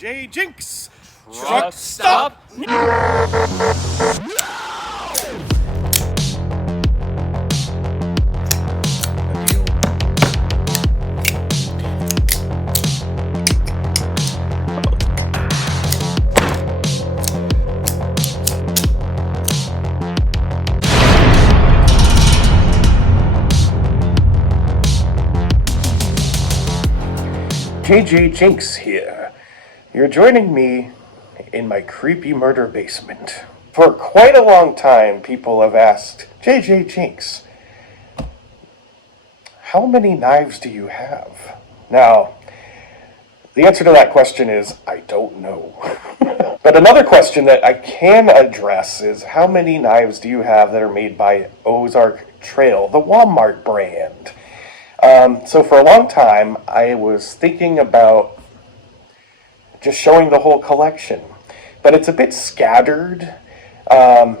J Jinx! Truck stop! JJ Jinx here. You're joining me in my creepy murder basement. For quite a long time, people have asked, JJ Jinx, how many knives do you have? Now, the answer to that question is, I don't know. But another question that I can address is, how many knives do you have that are made by Ozark Trail, the Walmart brand? So for a long time, I was thinking about just showing the whole collection. But it's a bit scattered, and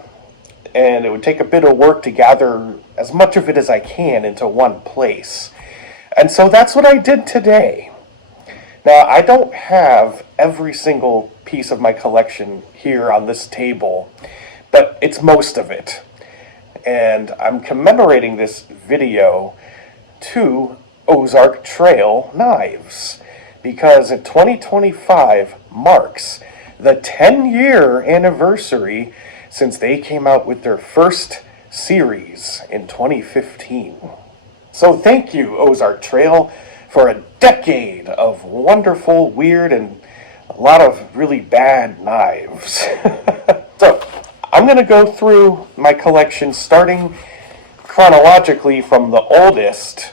it would take a bit of work to gather as much of it as I can into one place. And so that's what I did today. Now, I don't have every single piece of my collection here on this table, but it's most of it. And I'm commemorating this video to Ozark Trail knives, because in 2025 marks the 10-year anniversary since they came out with their first series in 2015. So thank you, Ozark Trail, for a decade of wonderful, weird, and a lot of really bad knives. So I'm going to go through my collection starting chronologically from the oldest.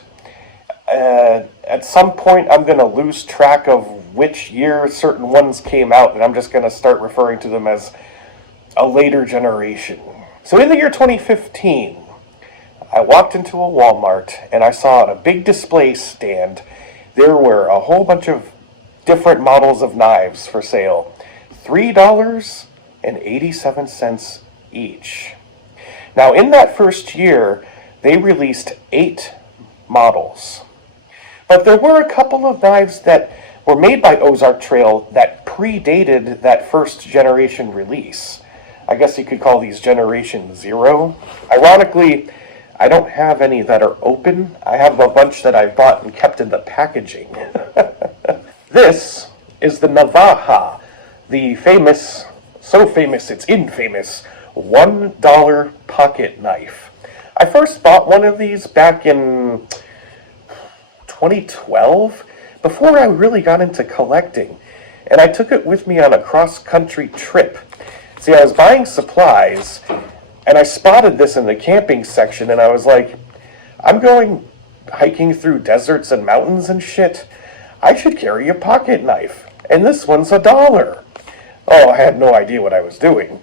At some point, I'm going to lose track of which year certain ones came out, and I'm just going to start referring to them as a later generation. So in the year 2015, I walked into a Walmart, and I saw on a big display stand, there were a whole bunch of different models of knives for sale. $3.87 each. Now, in that first year, they released 8 models. But there were a couple of knives that were made by Ozark Trail that predated that first generation release. I guess you could call these Generation Zero. Ironically, I don't have any that are open. I have a bunch that I've bought and kept in the packaging. This is the Navaja, the famous, so famous it's infamous, $1 pocket knife. I first bought one of these back in 2012, before I really got into collecting, and I took it with me on a cross-country trip. See, I was buying supplies, and I spotted this in the camping section, and I was like, I'm going hiking through deserts and mountains and shit. I should carry a pocket knife, and this one's $1. Oh, I had no idea what I was doing,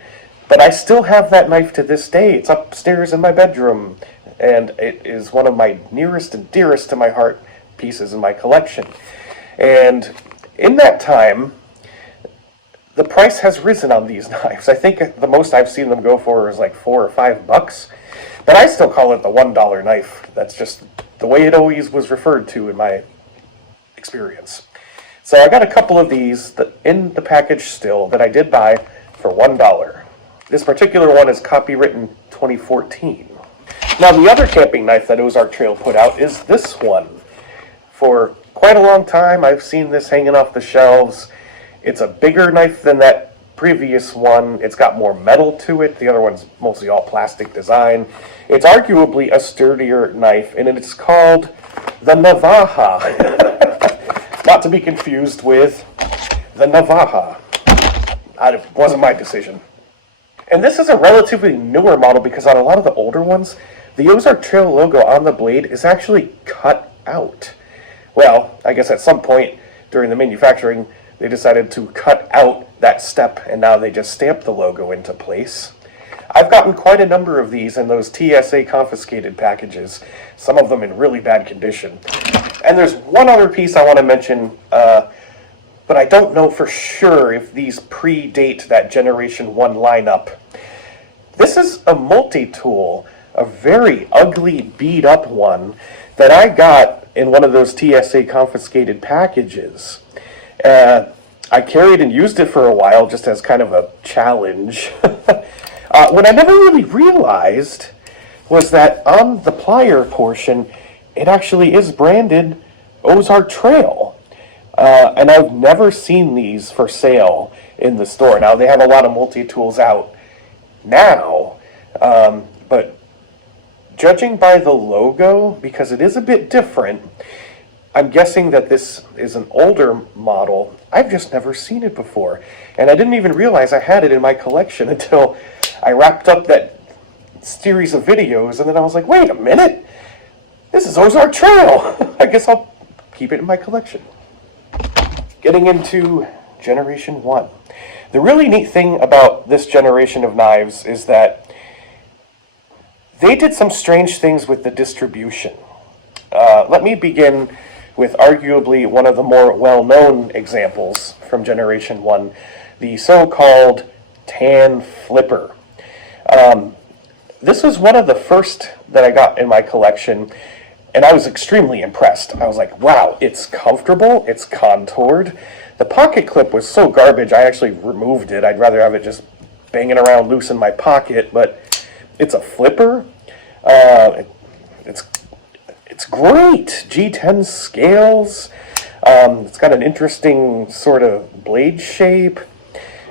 but I still have that knife to this day. It's upstairs in my bedroom, and it is one of my nearest and dearest to my heart pieces in my collection. And in that time, the price has risen on these knives. I think the most I've seen them go for is like $4 or $5, but I still call it the $1 knife. That's just the way it always was referred to in my experience. So I got a couple of these in the package still that I did buy for $1. This particular one is copywritten 2014. Now, the other camping knife that Ozark Trail put out is this one. For quite a long time, I've seen this hanging off the shelves. It's a bigger knife than that previous one. It's got more metal to it. The other one's mostly all plastic design. It's arguably a sturdier knife, and it's called the Navaja. Not to be confused with the Navaja. It wasn't my decision. And this is a relatively newer model because on a lot of the older ones, the Ozark Trail logo on the blade is actually cut out. Well, I guess at some point during the manufacturing, they decided to cut out that step, and now they just stamp the logo into place. I've gotten quite a number of these in those TSA confiscated packages, some of them in really bad condition. And there's one other piece I want to mention, but I don't know for sure if these predate that Generation 1 lineup. This is a multi-tool, a very ugly, beat-up one that I got in one of those TSA confiscated packages. I carried and used it for a while just as kind of a challenge. What I never really realized was that on the plier portion, it actually is branded Ozark Trail. And I've never seen these for sale in the store. Now, they have a lot of multi-tools out now, but judging by the logo, because it is a bit different, I'm guessing that this is an older model. I've just never seen it before. And I didn't even realize I had it in my collection until I wrapped up that series of videos, and then I was like, wait a minute, this is Ozark Trail. I guess I'll keep it in my collection. Getting into Generation 1. The really neat thing about this generation of knives is that they did some strange things with the distribution. Let me begin with arguably one of the more well-known examples from Generation 1, the so-called tan flipper. This was one of the first that I got in my collection, and I was extremely impressed. I was like, wow, it's comfortable, it's contoured. The pocket clip was so garbage, I actually removed it. I'd rather have it just banging around loose in my pocket, but it's a flipper. It's great. G10 scales. It's got an interesting sort of blade shape.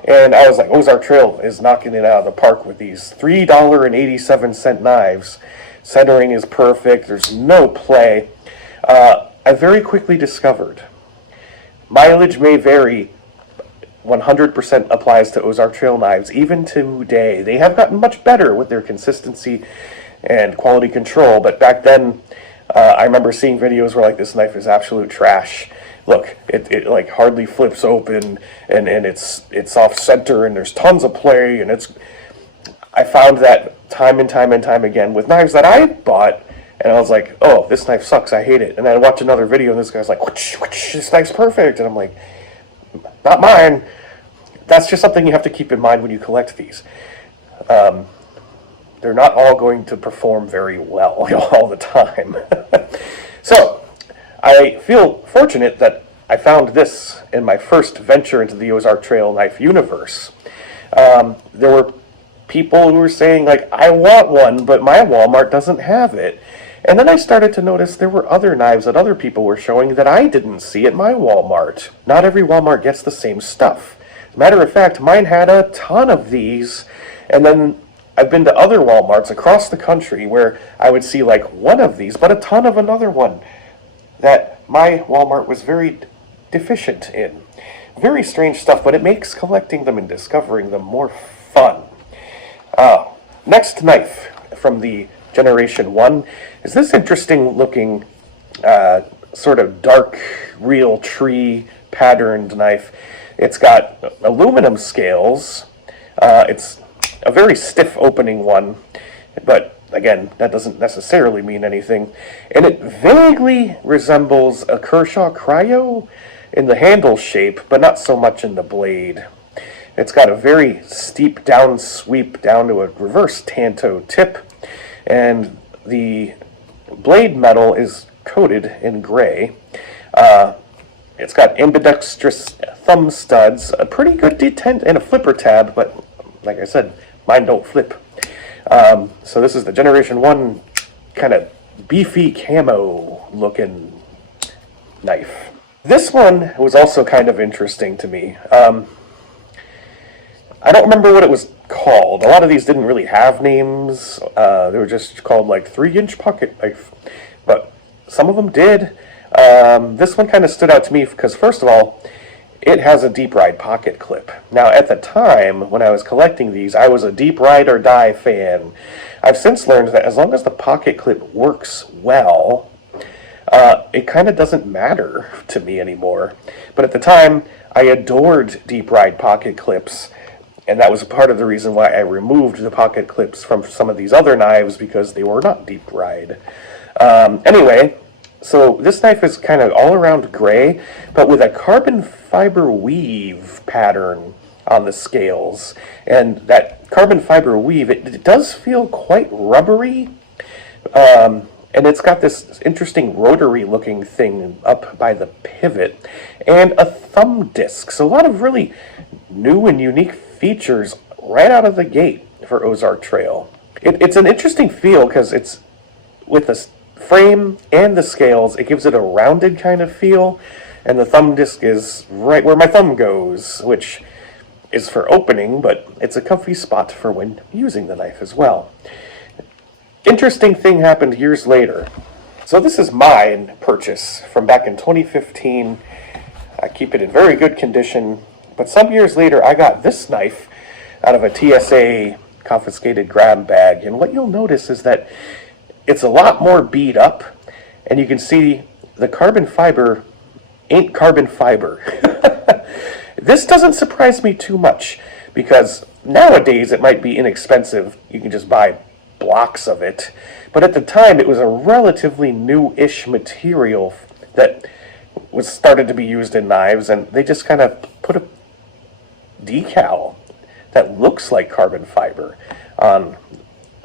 And I was like, Ozark Trail is knocking it out of the park with these $3.87 knives. Centering is perfect. There's no play. I very quickly discovered mileage may vary. 100% applies to Ozark Trail knives, even today. They have gotten much better with their consistency and quality control, but back then, I remember seeing videos where like this knife is absolute trash. Look, it like hardly flips open, and it's off center, and there's tons of play, and I found that time and time and time again with knives that I bought, and I was like, oh, this knife sucks, I hate it. And I watch another video, and this guy's like, whoosh, whoosh, this knife's perfect, and I'm like, not mine. That's just something you have to keep in mind when you collect these. They're not all going to perform very well all the time. So, I feel fortunate that I found this in my first venture into the Ozark Trail knife universe. There were people who were saying, like, I want one, but my Walmart doesn't have it. And then I started to notice there were other knives that other people were showing that I didn't see at my Walmart. Not every Walmart gets the same stuff. As a matter of fact, mine had a ton of these, and then I've been to other Walmarts across the country where I would see like one of these, but a ton of another one that my Walmart was very deficient in. Very strange stuff, but it makes collecting them and discovering them more fun. Next knife from the Generation 1 is this interesting looking sort of dark real tree patterned knife. It's got aluminum scales. It's a very stiff opening one, but again, that doesn't necessarily mean anything. And it vaguely resembles a Kershaw Cryo in the handle shape, but not so much in the blade. It's got a very steep down sweep down to a reverse tanto tip, and the blade metal is coated in gray. It's got ambidextrous thumb studs, a pretty good detent, and a flipper tab, but like I said, mine don't flip. So this is the Generation 1 kind of beefy camo looking knife. This one was also kind of interesting to me. I don't remember what it was called. A lot of these didn't really have names. They were just called like 3-inch pocket knife, but some of them did. This one kind of stood out to me because, first of all, it has a deep ride pocket clip. Now, at the time when I was collecting these, I was a deep ride or die fan. I've since learned that as long as the pocket clip works well, it kind of doesn't matter to me anymore. But at the time, I adored deep ride pocket clips, and that was part of the reason why I removed the pocket clips from some of these other knives, because they were not deep ride. Anyway, so this knife is kind of all around gray, but with a carbon fiber weave pattern on the scales. And that carbon fiber weave, it does feel quite rubbery. And it's got this interesting rotary looking thing up by the pivot and a thumb disc. So a lot of really new and unique features right out of the gate for Ozark Trail. It's an interesting feel because it's with the frame and the scales, it gives it a rounded kind of feel. And the thumb disc is right where my thumb goes, which is for opening, but it's a comfy spot for when using the knife as well. Interesting thing happened years later. So this is my purchase from back in 2015. I keep it in very good condition, but some years later I got this knife out of a TSA confiscated grab bag, and what you'll notice is that it's a lot more beat up, and you can see the carbon fiber ain't carbon fiber. This doesn't surprise me too much, because nowadays it might be inexpensive. You can just buy blocks of it, but at the time it was a relatively new-ish material that was started to be used in knives, and they just kind of put a decal that looks like carbon fiber on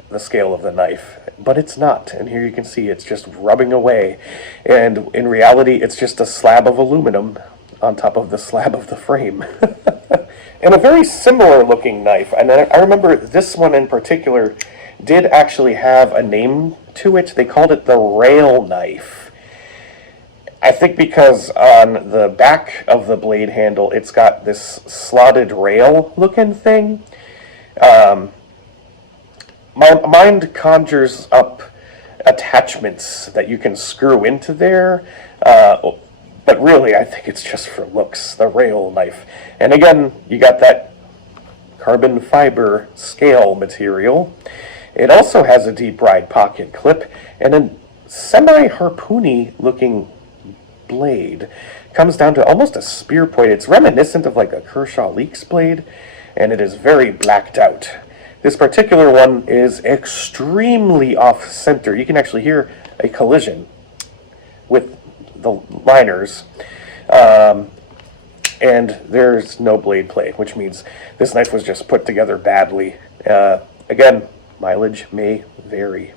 the scale of the knife, but it's not. And here you can see it's just rubbing away, and in reality it's just a slab of aluminum on top of the slab of the frame. And a very similar looking knife, and I remember this one in particular did actually have a name to it. They called it the rail knife. I think because on the back of the blade handle it's got this slotted rail looking thing. My mind conjures up attachments that you can screw into there, but really I think it's just for looks, the rail knife. And again, you got that carbon fiber scale material. It also has a deep ride pocket clip and a semi-harpoony looking blade. Comes down to almost a spear point. It's reminiscent of like a Kershaw Leeks blade, and it is very blacked out. This particular one is extremely off-center. You can actually hear a collision with the liners, and there's no blade play, which means this knife was just put together badly. Again, mileage may vary,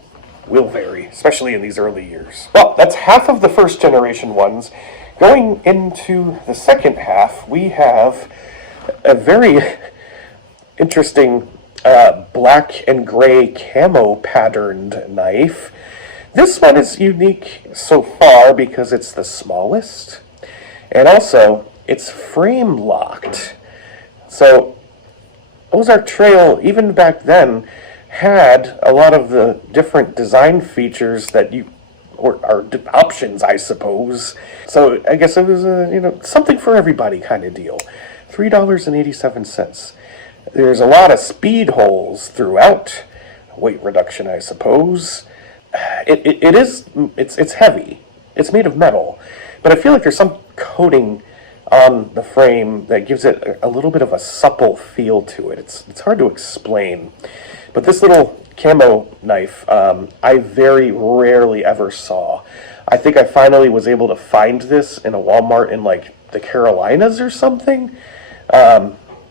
will vary, especially in these early years. Well, that's half of the first generation ones. Going into the second half, we have a very interesting black and gray camo patterned knife. This one is unique so far because it's the smallest, and also it's frame locked. So Ozark Trail, even back then, had a lot of the different design features that are options, I suppose. So I guess it was a something for everybody kind of deal. $3.87. There's a lot of speed holes throughout. Weight reduction, I suppose. It's heavy. It's made of metal, but I feel like there's some coating on the frame that gives it a little bit of a supple feel to it. It's hard to explain. But this little camo knife, I very rarely ever saw. I think I finally was able to find this in a Walmart in like the Carolinas or something.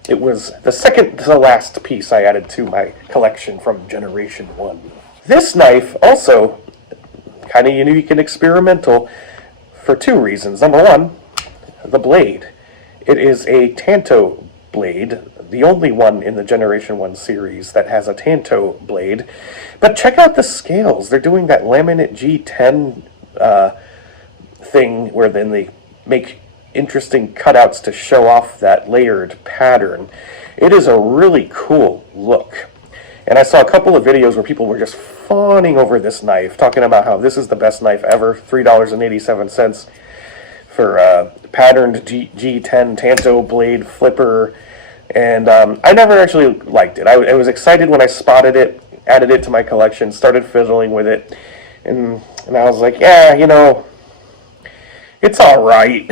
It was the second to the last piece I added to my collection from Generation 1. This knife also kind of unique and experimental for two reasons. Number one, the blade. It is a Tanto blade, the only one in the Generation 1 series that has a Tanto blade. But check out the scales. They're doing that laminate G10 thing where then they make interesting cutouts to show off that layered pattern. It is a really cool look. And I saw a couple of videos where people were just fawning over this knife, talking about how this is the best knife ever, $3.87 for patterned G10 Tanto blade flipper. And I never actually liked it. I was excited when I spotted it, added it to my collection, started fiddling with it, and I was like, yeah, it's all right.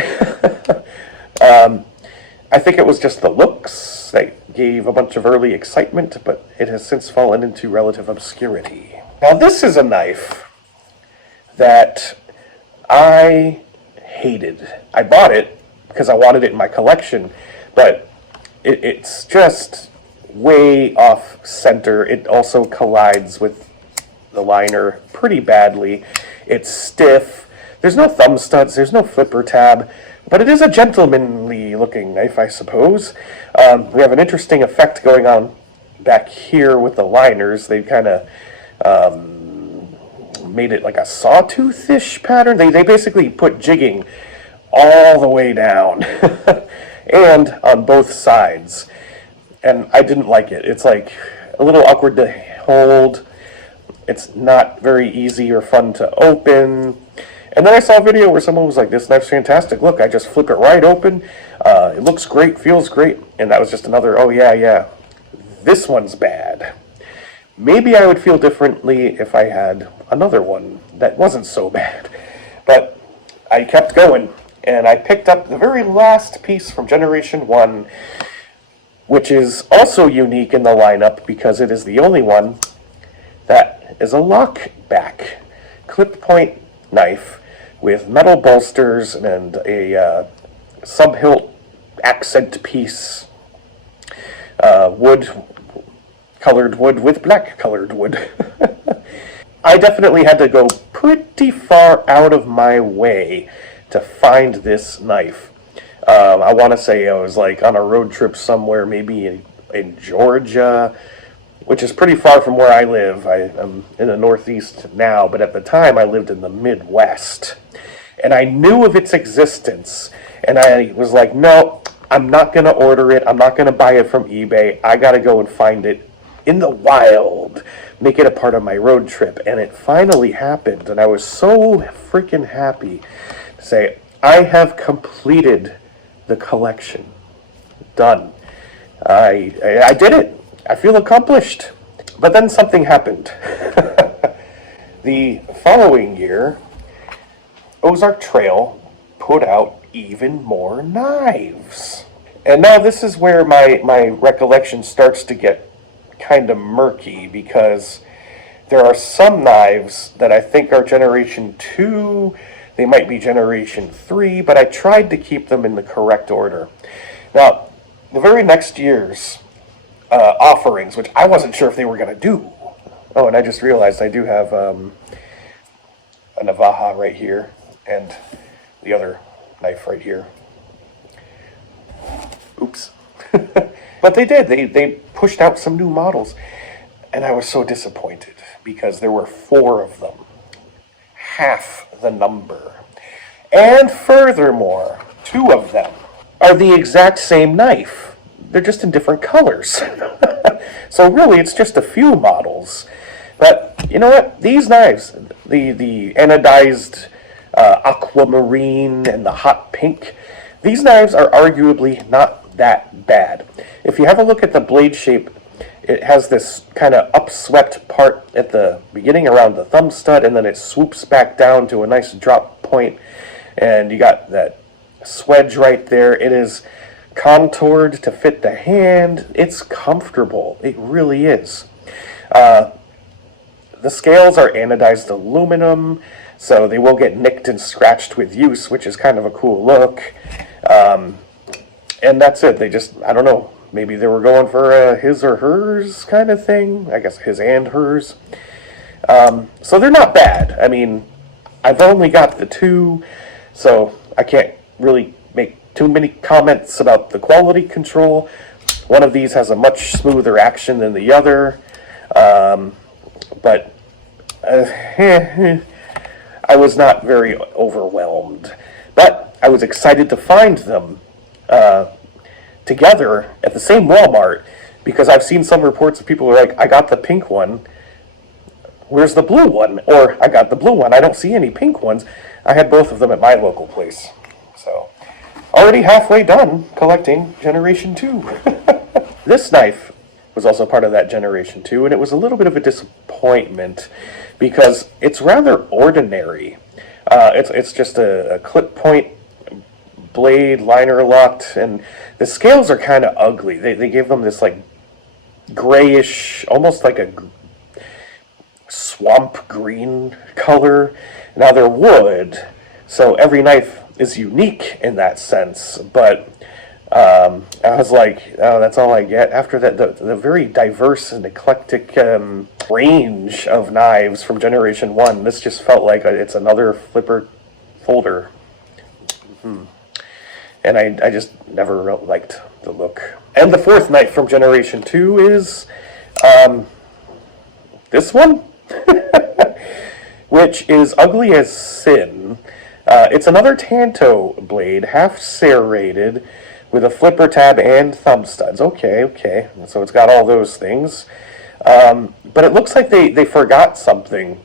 I think it was just the looks that gave a bunch of early excitement, but it has since fallen into relative obscurity. Now this is a knife that I hated. I bought it because I wanted it in my collection, but it's just way off center. It also collides with the liner pretty badly. It's stiff. There's no thumb studs, there's no flipper tab, but it is a gentlemanly looking knife, I suppose. We have an interesting effect going on back here with the liners. They kind of made it like a sawtooth-ish pattern. They basically put jigging all the way down and on both sides. And I didn't like it. It's like a little awkward to hold. It's not very easy or fun to open. And then I saw a video where someone was like, this knife's fantastic. Look, I just flip it right open. It looks great, feels great. And that was just another, oh yeah, this one's bad. Maybe I would feel differently if I had another one that wasn't so bad. But I kept going, and I picked up the very last piece from Generation 1, which is also unique in the lineup because it is the only one that is a lockback clip point knife with metal bolsters and a sub-hilt accent piece, colored wood with black colored wood. I definitely had to go pretty far out of my way to find this knife. I want to say I was like on a road trip somewhere, maybe in Georgia, which is pretty far from where I live. I'm in the Northeast now, but at the time I lived in the Midwest. And I knew of its existence, and I was like, no, I'm not going to order it. I'm not going to buy it from eBay. I got to go and find it in the wild, make it a part of my road trip. And it finally happened, and I was so freaking happy to say, I have completed the collection. Done. I did it. I feel accomplished. But then something happened. The following year, Ozark Trail put out even more knives. And now this is where my recollection starts to get kind of murky, because there are some knives that I think are Generation 2, they might be Generation 3, but I tried to keep them in the correct order. Now, the very next year's offerings, which I wasn't sure if they were going to do. Oh, and I just realized I do have a Navaja right here, and the other knife right here. Oops. But they did. They pushed out some new models, and I was so disappointed because there were 4 of them. Half the number. And furthermore, 2 of them are the exact same knife. They're just in different colors. So really, it's just a few models. But you know what? These knives, the anodized aquamarine and the hot pink, these knives are arguably not that bad. If you have a look at the blade shape, it has this kind of upswept part at the beginning around the thumb stud, and then it swoops back down to a nice drop point, and you got that swedge right there. It is contoured to fit the hand. It's comfortable. It really is. The scales are anodized aluminum, so they will get nicked and scratched with use, which is kind of a cool look. And that's it. They just, I don't know, maybe they were going for a his or hers kind of thing. I guess his and hers. So they're not bad. I mean, I've only got the 2, so I can't really make too many comments about the quality control. One of these has a much smoother action than the other. But I was not very overwhelmed. But I was excited to find them together at the same Walmart, because I've seen some reports of people who are like, I got the pink one, where's the blue one? Or I got the blue one, I don't see any pink ones. I had both of them at my local place. So, already halfway done collecting Generation 2. This knife was also part of that Generation 2, and it was a little bit of a disappointment because it's rather ordinary. It's just a clip point blade, liner locked, and the scales are kind of ugly. They gave them this like grayish, almost like a swamp green color. Now they're wood, so every knife is unique in that sense, but I was like, oh, that's all I get. After that, the very diverse and eclectic range of knives from Generation 1. This just felt like it's another flipper folder. And I just never liked the look. And the fourth knife from Generation 2 is this one, which is ugly as sin. It's another Tanto blade, half serrated, with a flipper tab and thumb studs. Okay. So it's got all those things. But it looks like they forgot something.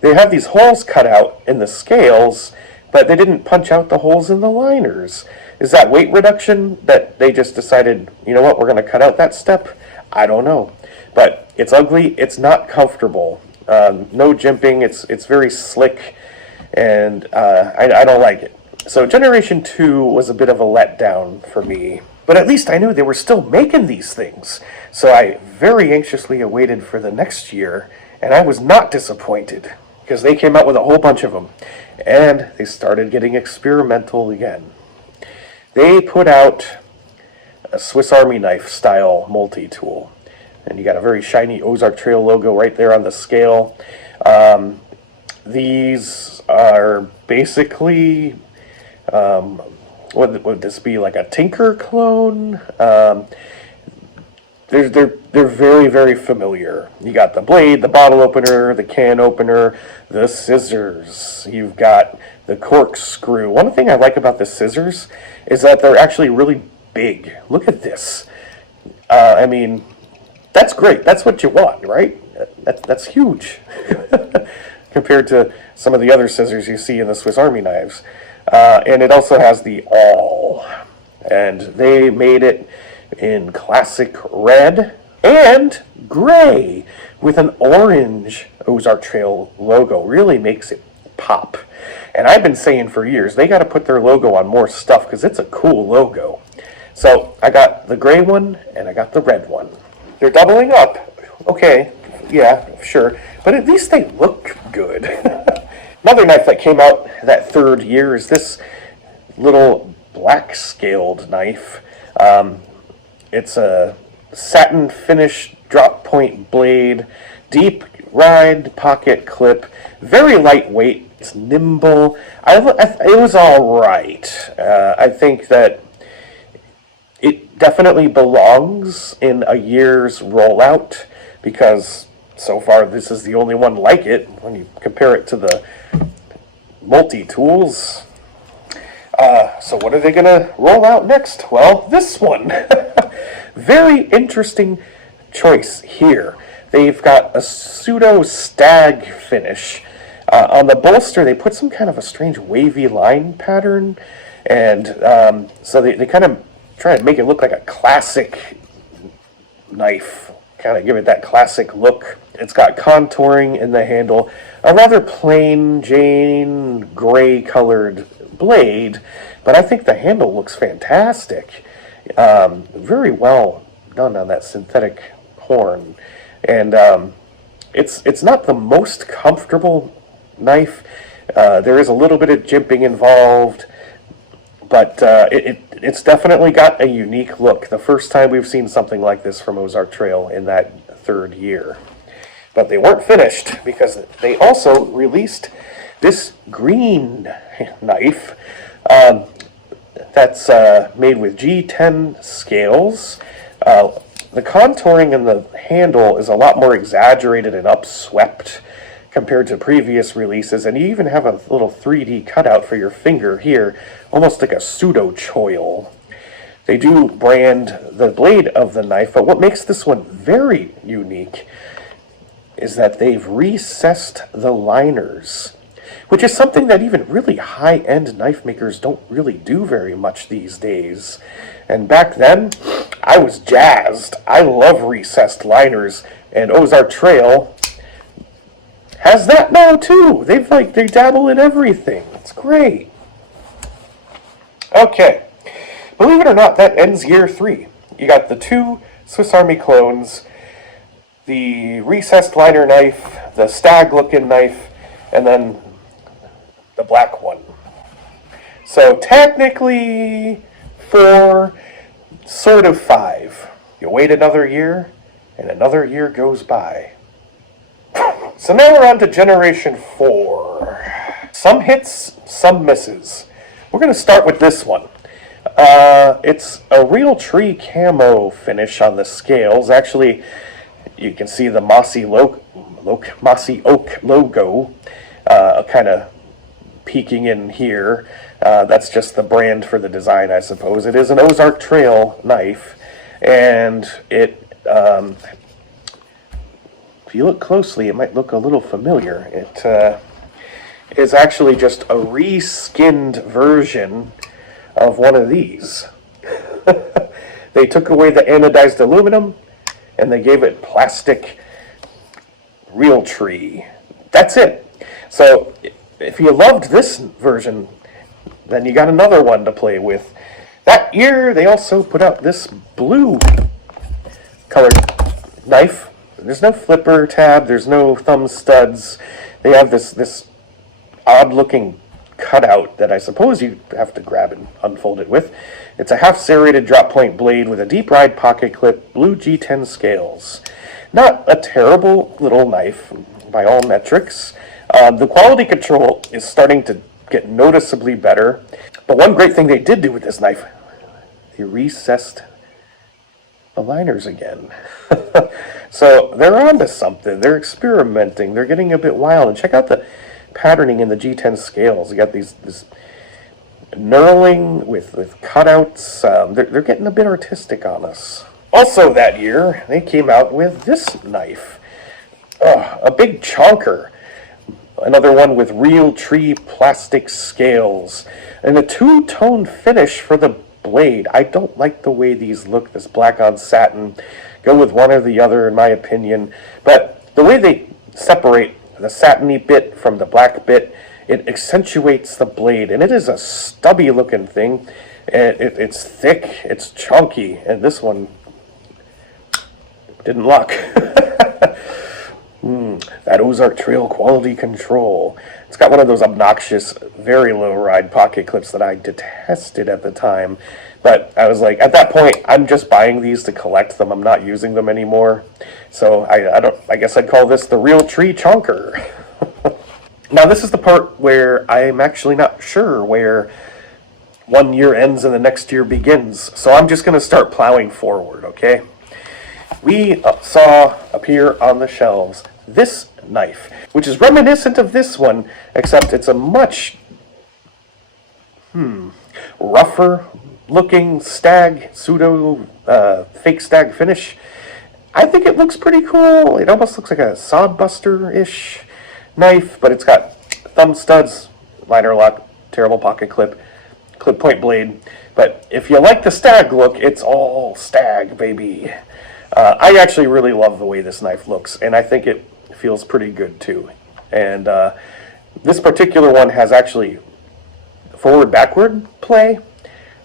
They have these holes cut out in the scales, but they didn't punch out the holes in the liners. Is that weight reduction that they just decided, you know what, we're going to cut out that step? I don't know. But it's ugly. It's not comfortable. No jimping. It's very slick, and I don't like it. So Generation 2 was a bit of a letdown for me. But at least I knew they were still making these things. So I very anxiously awaited for the next year, and I was not disappointed, because they came out with a whole bunch of them. And they started getting experimental again. They put out a Swiss Army knife style multi-tool. And you got a very shiny Ozark Trail logo right there on the scale. These are basically, would this be like a Tinker clone? They're very, very familiar. You got the blade, the bottle opener, the can opener, the scissors. You've got the corkscrew. One thing I like about the scissors is that they're actually really big. Look at this. I mean, that's great. That's what you want, right? That's huge compared to some of the other scissors you see in the Swiss Army knives. And it also has the awl. And they made it in classic red and gray with an orange Ozark Trail logo. Really makes it pop. And I've been saying for years, they got to put their logo on more stuff because it's a cool logo. So I got the gray one and I got the red one. They're doubling up. Okay, yeah, sure. But at least they look good. Another knife that came out that third year is this little black scaled knife. It's a satin finish drop point blade, deep ride pocket clip, very lightweight. It's nimble. It was all right. I think that it definitely belongs in a year's rollout because so far this is the only one like it when you compare it to the multi-tools. So what are they going to roll out next? Well, this one. Very interesting choice here. They've got a pseudo stag finish. On the bolster, they put some kind of a strange wavy line pattern, and so they kind of try to make it look like a classic knife, kind of give it that classic look. It's got contouring in the handle, a rather plain Jane gray colored blade, but I think the handle looks fantastic. Very well done on that synthetic horn, and it's not the most comfortable knife. There is a little bit of jimping involved, but it's definitely got a unique look. The first time we've seen something like this from Ozark Trail in that third year. But they weren't finished because they also released this green knife that's made with G10 scales. The contouring in the handle is a lot more exaggerated and upswept compared to previous releases, and you even have a little 3D cutout for your finger here, almost like a pseudo-choil. They do brand the blade of the knife, but what makes this one very unique is that they've recessed the liners, which is something that even really high-end knife makers don't really do very much these days. And back then, I was jazzed. I love recessed liners, and Ozark Trail has that now too. They dabble in everything. It's great. Okay. Believe it or not, that ends year 3. You got the 2 Swiss Army clones, the recessed liner knife, the stag-looking knife, and then the black one. So technically 4, sort of 5. You wait another year, and another year goes by. So now we're on to Generation 4. Some hits, some misses. We're going to start with this one. It's a real tree camo finish on the scales. Actually, you can see the mossy oak logo kind of peeking in here. That's just the brand for the design, I suppose. It is an Ozark Trail knife, and it, if you look closely, it might look a little familiar. It is actually just a reskinned version of one of these. They took away the anodized aluminum, and they gave it plastic real tree. That's it. So if you loved this version, then you got another one to play with. That year, they also put out this blue colored knife. There's no flipper tab. There's no thumb studs. They have this odd-looking cutout that I suppose you have to grab and unfold it with. It's a half-serrated drop-point blade with a deep-ride pocket clip, blue G10 scales. Not a terrible little knife by all metrics. The quality control is starting to get noticeably better. But one great thing they did do with this knife, they recessed the liners again. So they're onto something. They're experimenting. They're getting a bit wild. And check out the patterning in the G10 scales. You got this knurling with cutouts. They're getting a bit artistic on us. Also that year, they came out with this knife. A big chonker. Another one with real tree plastic scales. And a two-tone finish for the blade. I don't like the way these look, this black on satin. Go with one or the other, in my opinion. But the way they separate the satiny bit from the black bit, it accentuates the blade. And it is a stubby-looking thing. It's thick, it's chunky, and this one didn't luck. That Ozark Trail quality control. It's got one of those obnoxious, very low ride pocket clips that I detested at the time. But I was like, at that point, I'm just buying these to collect them. I'm not using them anymore. So I guess I'd call this the real tree chonker. Now this is the part where I'm actually not sure where one year ends and the next year begins. So I'm just going to start plowing forward, okay? We saw appear on the shelves this knife, which is reminiscent of this one, except it's a much rougher looking stag, fake stag finish. I think it looks pretty cool. It almost looks like a sodbuster-ish knife, but it's got thumb studs, liner lock, terrible pocket clip, clip point blade. But if you like the stag look, it's all stag, baby. I actually really love the way this knife looks, and I think it feels pretty good too. And this particular one has actually forward-backward play,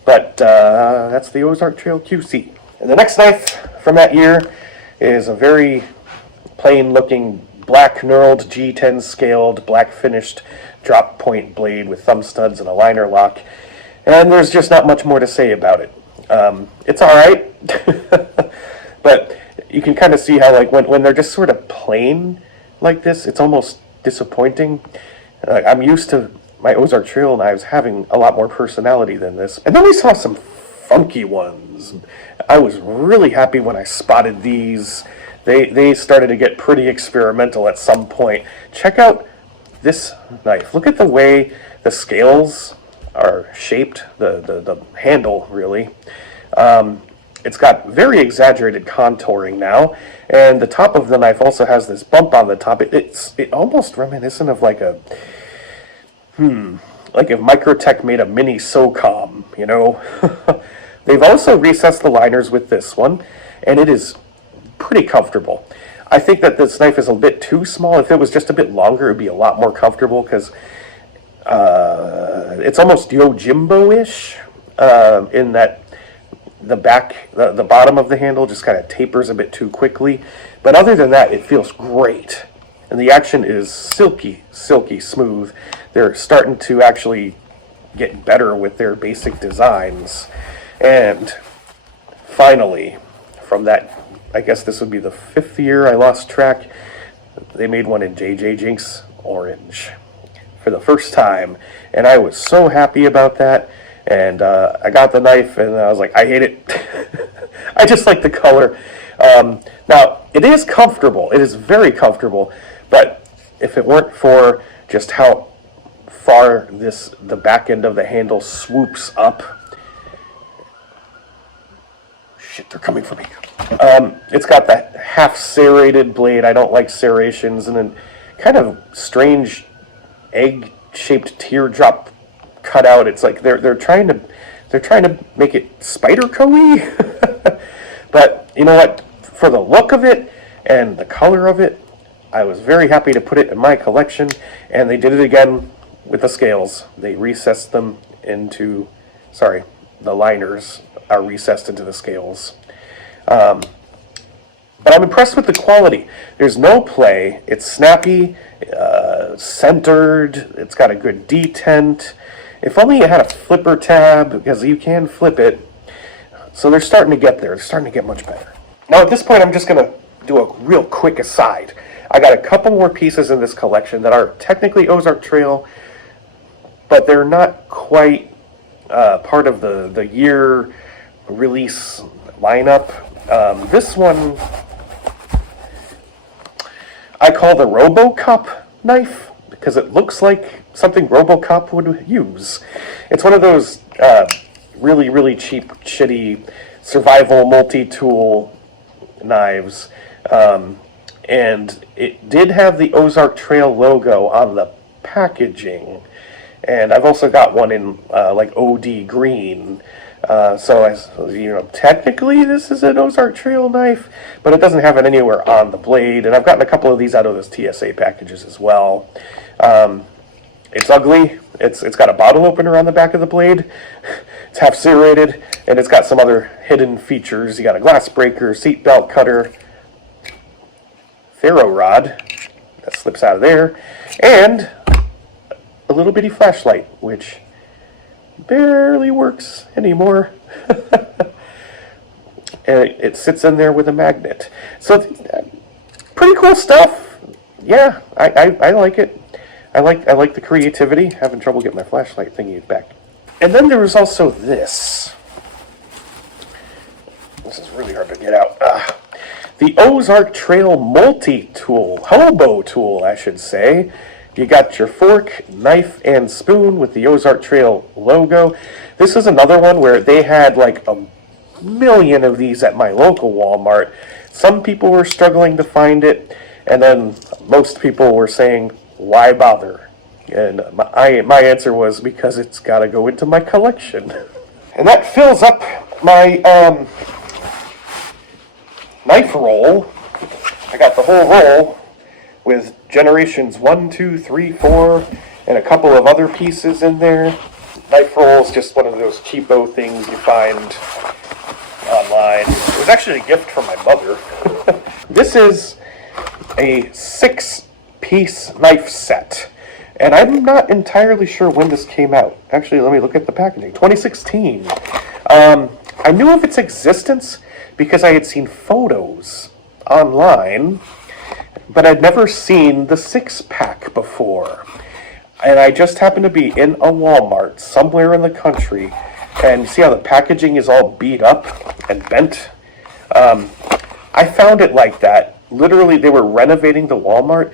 but that's the Ozark Trail QC. And the next knife from that year is a very plain-looking black knurled G10 scaled, black finished drop point blade with thumb studs and a liner lock. And there's just not much more to say about it. It's alright. But you can kind of see how, like, when they're just sort of plain like this, it's almost disappointing. I'm used to my Ozark Trail knives having a lot more personality than this. And then we saw some funky ones. I was really happy when I spotted these. They started to get pretty experimental at some point. Check out this knife. Look at the way the scales are shaped, the handle, really. It's got very exaggerated contouring now, and the top of the knife also has this bump on the top. It's almost reminiscent of like a, like if Microtech made a mini SOCOM, you know? They've also recessed the liners with this one, and it is pretty comfortable. I think that this knife is a bit too small. If it was just a bit longer, it would be a lot more comfortable, because it's almost Yojimbo-ish in that the back, the bottom of the handle just kind of tapers a bit too quickly. But other than that, it feels great. And the action is silky, silky smooth. They're starting to actually get better with their basic designs. And finally, from that, I guess this would be the 5th year, I lost track, they made one in JJ Jinx Orange for the first time, and I was so happy about that. And I got the knife, and I was like, I hate it. I just like the color. Now, it is comfortable. It is very comfortable, but if it weren't for just how far the back end of the handle swoops up. Shit, they're coming for me. It's got that half serrated blade. I don't like serrations, and then kind of strange egg-shaped teardrop cutout. It's like they're trying to make it Spider-Co-y. But you know what? For the look of it and the color of it, I was very happy to put it in my collection. And they did it again with the scales. They recessed them into, the liners are recessed into the scales. But I'm impressed with the quality. There's no play. It's snappy, centered. It's got a good detent. If only it had a flipper tab, because you can flip it. So they're starting to get there. They're starting to get much better. Now at this point, I'm just going to do a real quick aside. I got a couple more pieces in this collection that are technically Ozark Trail, but they're not quite part of the year release lineup. This one I call the RoboCop knife because it looks like something RoboCop would use. It's one of those really, really cheap, shitty survival multi-tool knives. And it did have the Ozark Trail logo on the packaging. And I've also got one in like OD green. So technically this is an Ozark Trail knife, but it doesn't have it anywhere on the blade. And I've gotten a couple of these out of those TSA packages as well. It's ugly. It's got a bottle opener on the back of the blade. It's half serrated, and it's got some other hidden features. You got a glass breaker, seat belt cutter, ferro rod that slips out of there, and a little bitty flashlight, which barely works anymore. And it sits in there with a magnet. So pretty cool stuff. Yeah, I like it. I like the creativity. Having trouble getting my flashlight thingy back. And then there was also this. This is really hard to get out. The Ozark Trail multi-tool, hobo tool, I should say. You got your fork, knife, and spoon with the Ozark Trail logo. This is another one where they had like a million of these at my local Walmart. Some people were struggling to find it, and then most people were saying, why bother? And my answer was, because it's got to go into my collection. And that fills up my knife roll. I got the whole roll with generations 1, 2, 3, 4, and a couple of other pieces in there. Knife roll is just one of those cheapo things you find online. It was actually a gift from my mother. This is a 6-piece knife set. And I'm not entirely sure when this came out. Actually, let me look at the packaging. 2016. I knew of its existence because I had seen photos online, but I'd never seen the 6-pack before. And I just happened to be in a Walmart somewhere in the country, and you see how the packaging is all beat up and bent? I found it like that. Literally, they were renovating the Walmart,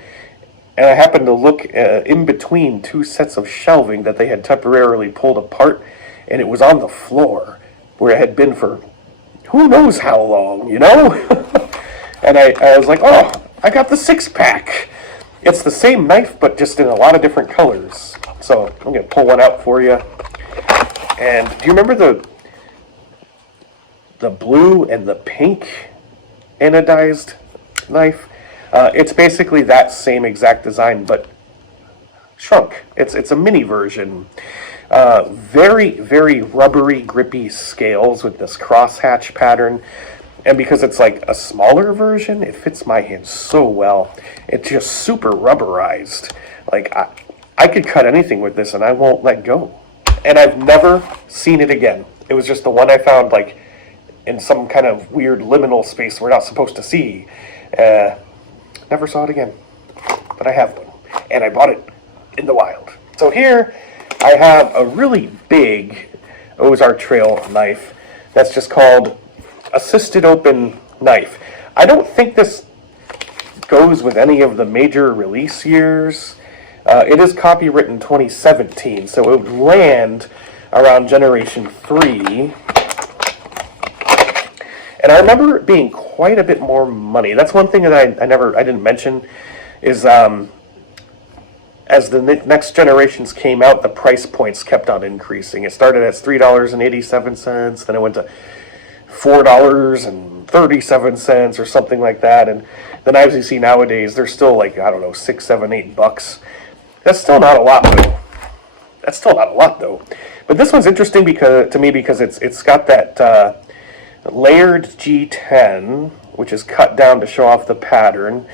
and I happened to look in between 2 sets of shelving that they had temporarily pulled apart, and it was on the floor where it had been for who knows how long, you know? And I was like, oh, I got the 6-pack. It's the same knife, but just in a lot of different colors. So I'm going to pull one out for you. And do you remember the blue and the pink anodized knife? It's basically that same exact design, but shrunk. It's a mini version. Very, very rubbery, grippy scales with this crosshatch pattern. And because it's like a smaller version, it fits my hand so well. It's just super rubberized. Like, I could cut anything with this and I won't let go. And I've never seen it again. It was just the one I found, like, in some kind of weird liminal space we're not supposed to see. Never saw it again. but I have one. And I bought it in the wild. So here I have a really big Ozark Trail knife that's just called Assisted Open Knife. I don't think this goes with any of the major release years. It is copywritten 2017, so it would land around Generation 3. And I remember it being quite a bit more money. That's one thing that I didn't mention is as the next generations came out, the price points kept on increasing. It started at $3.87, then it went to $4.37 or something like that. And the knives you see nowadays, they're still like, I don't know, $6, $7, $8. That's still not a lot though. But this one's interesting because it's got that layered G10, which is cut down to show off the pattern.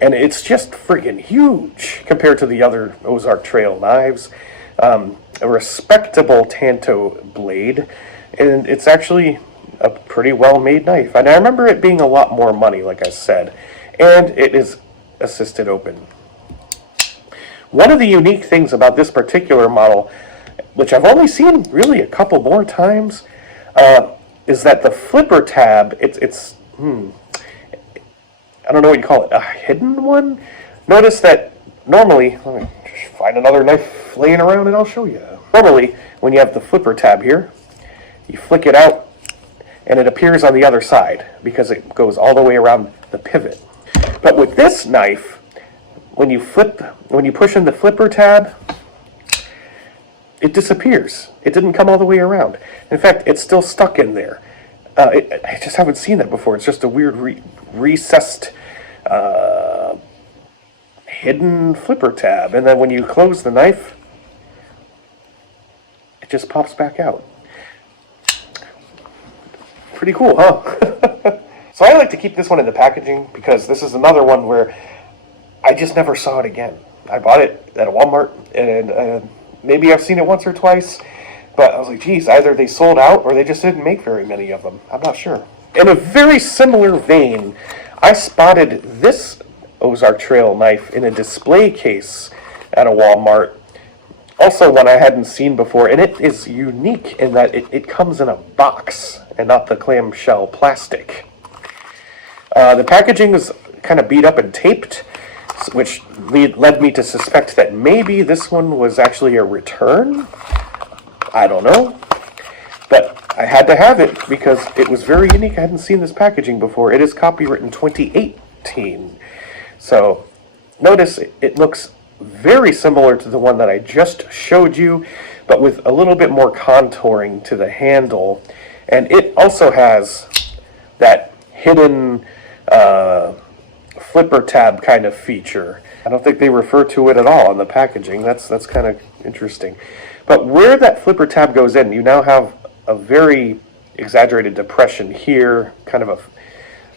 And it's just friggin' huge compared to the other Ozark Trail knives. A respectable Tanto blade, and it's actually a pretty well-made knife. And I remember it being a lot more money, like I said, and it is assisted open. One of the unique things about this particular model, which I've only seen really a couple more times, is that the flipper tab, it's I don't know what you call it, a hidden one? Notice that normally, let me just find another knife laying around and I'll show you. Normally, when you have the flipper tab here, you flick it out and it appears on the other side because it goes all the way around the pivot. But with this knife, when you push in the flipper tab, it disappears. It didn't come all the way around. In fact, it's still stuck in there. I just haven't seen that before. It's just a weird recessed, hidden flipper tab. And then when you close the knife, it just pops back out. Pretty cool, huh? So I like to keep this one in the packaging because this is another one where I just never saw it again. I bought it at a Walmart, and maybe I've seen it once or twice. But I was like, geez, either they sold out or they just didn't make very many of them. I'm not sure. In a very similar vein, I spotted this Ozark Trail knife in a display case at a Walmart. Also one I hadn't seen before, and it is unique in that it comes in a box and not the clamshell plastic. The packaging is kind of beat up and taped, which led me to suspect that maybe this one was actually a return. I don't know, but I had to have it because it was very unique. I hadn't seen this packaging before. It is copywritten 2018. So notice it looks very similar to the one that I just showed you, but with a little bit more contouring to the handle. And it also has that hidden flipper tab kind of feature. I don't think they refer to it at all on the packaging. That's kind of interesting. But where that flipper tab goes in, you now have a very exaggerated depression here, kind of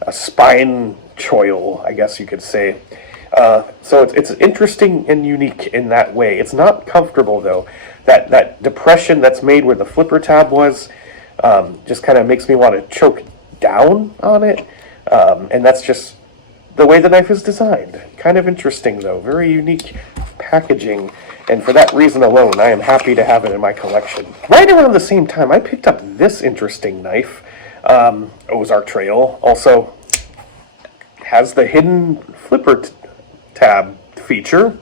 a spine choil, I guess you could say. So it's interesting and unique in that way. It's not comfortable, though. That depression that's made where the flipper tab was just kind of makes me want to choke down on it. And that's just the way the knife is designed. Kind of interesting, though. Very unique packaging. And for that reason alone, I am happy to have it in my collection. Right around the same time, I picked up this interesting knife. Ozark Trail also has the hidden flipper tab feature.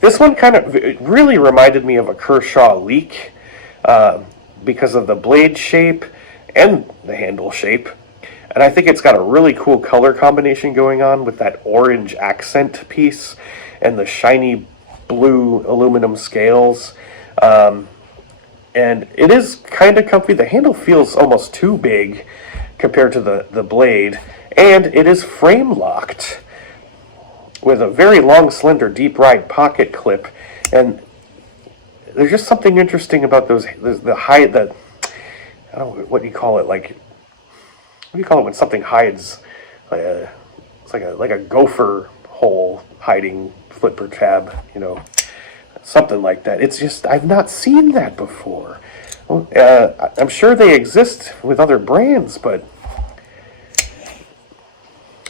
This one kind of really reminded me of a Kershaw Leak because of the blade shape and the handle shape. And I think it's got a really cool color combination going on with that orange accent piece and the shiny blue aluminum scales. And it is kind of comfy. The handle feels almost too big compared to the blade. And it is frame locked with a very long, slender, deep ride pocket clip. And there's just something interesting about those, I don't know what you call it, like, what do you call it when something hides? It's like a gopher hole hiding flipper tab, something like that. It's just, I've not seen that before. I'm sure they exist with other brands, but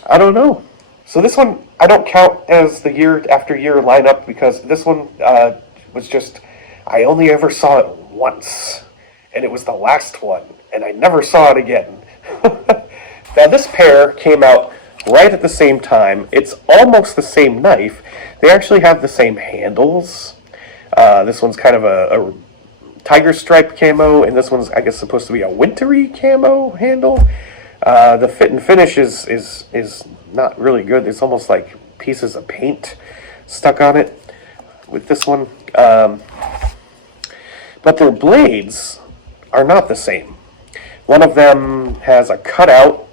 I don't know. So this one I don't count as the year after year lineup because this one was just, I only ever saw it once, and it was the last one, and I never saw it again. Now this pair came out right at the same time. It's almost the same knife. They actually have the same handles. This one's kind of a tiger stripe camo, and this one's, I guess, supposed to be a wintry camo handle. The fit and finish is not really good. It's almost like pieces of paint stuck on it with this one. But their blades are not the same. One of them has a cutout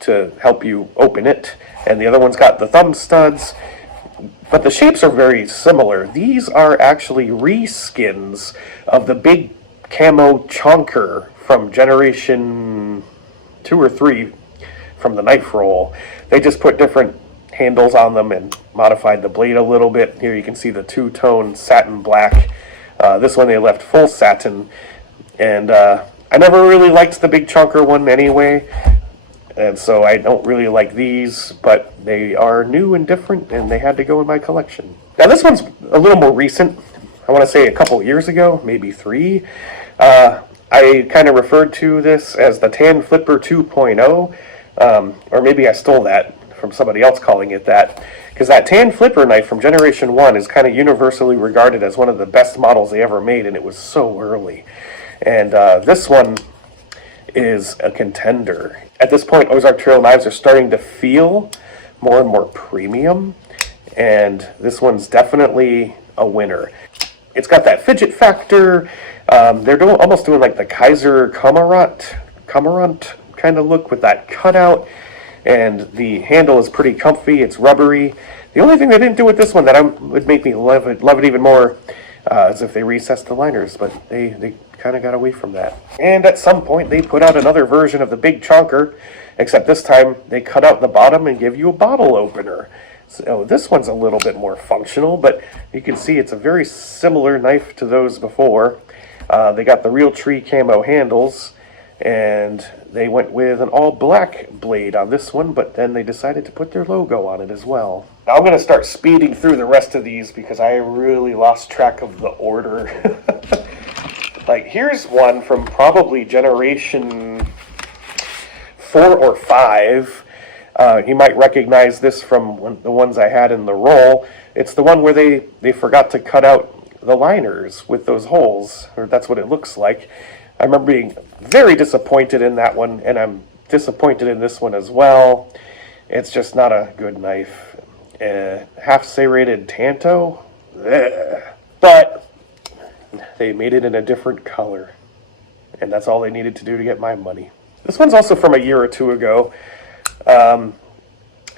to help you open it, and the other one's got the thumb studs. But the shapes are very similar. These are actually reskins of the big camo chonker from Generation 2 or 3 from the knife roll. They just put different handles on them and modified the blade a little bit. Here you can see the two-tone satin black. This one they left full satin. And I never really liked the big chonker one anyway. And so I don't really like these, but they are new and different, and they had to go in my collection. Now this one's a little more recent. I want to say a couple years ago, maybe 3. I kind of referred to this as the Tan Flipper 2.0, or maybe I stole that from somebody else calling it that, because that Tan Flipper knife from Generation 1 is kind of universally regarded as one of the best models they ever made, and it was so early. And this one is a contender. At this point, Ozark Trail knives are starting to feel more and more premium, and this one's definitely a winner. It's got that fidget factor. They're almost doing like the Kaiser Commemorating kind of look with that cutout, and the handle is pretty comfy. It's rubbery. The only thing they didn't do with this one that would make me love it even more is if they recessed the liners, but they kind of got away from that. And at some point they put out another version of the big chonker, except this time they cut out the bottom and give you a bottle opener. So this one's a little bit more functional, but you can see it's a very similar knife to those before. They got the real tree camo handles, and they went with an all black blade on this one, but then they decided to put their logo on it as well. Now I'm going to start speeding through the rest of these because I really lost track of the order. Like, here's one from probably Generation 4 or 5. You might recognize this from the ones I had in the roll. It's the one where they forgot to cut out the liners with those holes, or that's what it looks like. I remember being very disappointed in that one, and I'm disappointed in this one as well. It's just not a good knife. Half serrated tanto? Ugh. But they made it in a different color, and that's all they needed to do to get my money. This one's also from a year or two ago.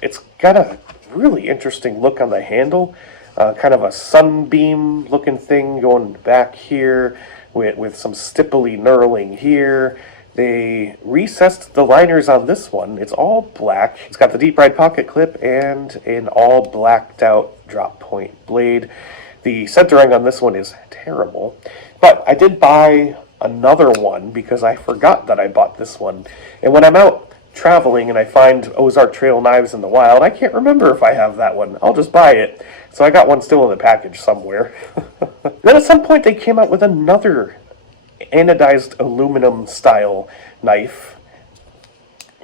It's got a really interesting look on the handle, kind of a sunbeam looking thing going back here with some stipply knurling here. They recessed the liners on this one. It's all black. It's got the deep ride pocket clip and an all blacked out drop point blade. The centering on this one is terrible, but I did buy another one because I forgot that I bought this one. And when I'm out traveling and I find Ozark Trail knives in the wild, I can't remember if I have that one. I'll just buy it. So I got one still in the package somewhere. Then at some point they came out with another anodized aluminum style knife.